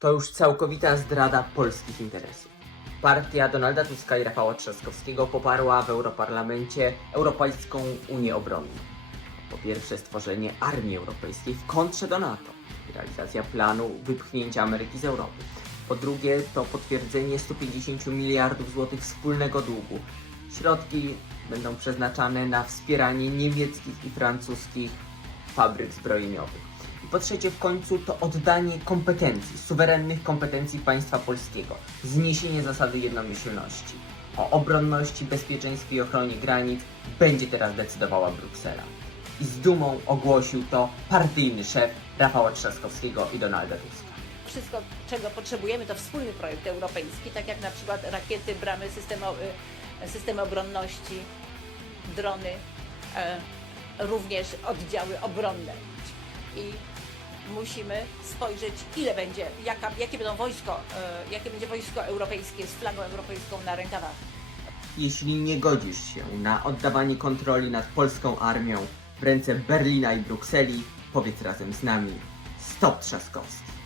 To już całkowita zdrada polskich interesów. Partia Donalda Tuska i Rafała Trzaskowskiego poparła w Europarlamencie Europejską Unię Obronną. Po pierwsze stworzenie armii europejskiej w kontrze do NATO i realizacja planu wypchnięcia Ameryki z Europy. Po drugie to potwierdzenie 150 miliardów złotych wspólnego długu. Środki będą przeznaczane na wspieranie niemieckich i francuskich fabryk zbrojeniowych. Po trzecie w końcu to oddanie kompetencji, suwerennych kompetencji państwa polskiego, zniesienie zasady jednomyślności. O obronności, bezpieczeństwie i ochronie granic będzie teraz decydowała Bruksela. I z dumą ogłosił to partyjny szef Rafała Trzaskowskiego i Donalda Tuska. Wszystko, czego potrzebujemy, to wspólny projekt europejski, tak jak na przykład rakiety, bramy, systemy, systemy obronności, drony, e, również oddziały obronne. I musimy spojrzeć, ile będzie, jaka, jakie będą wojsko, e, jakie będzie wojsko europejskie z flagą europejską na rękawach. Jeśli nie godzisz się na oddawanie kontroli nad polską armią w ręce Berlina i Brukseli, powiedz razem z nami Stop Trzaskowski.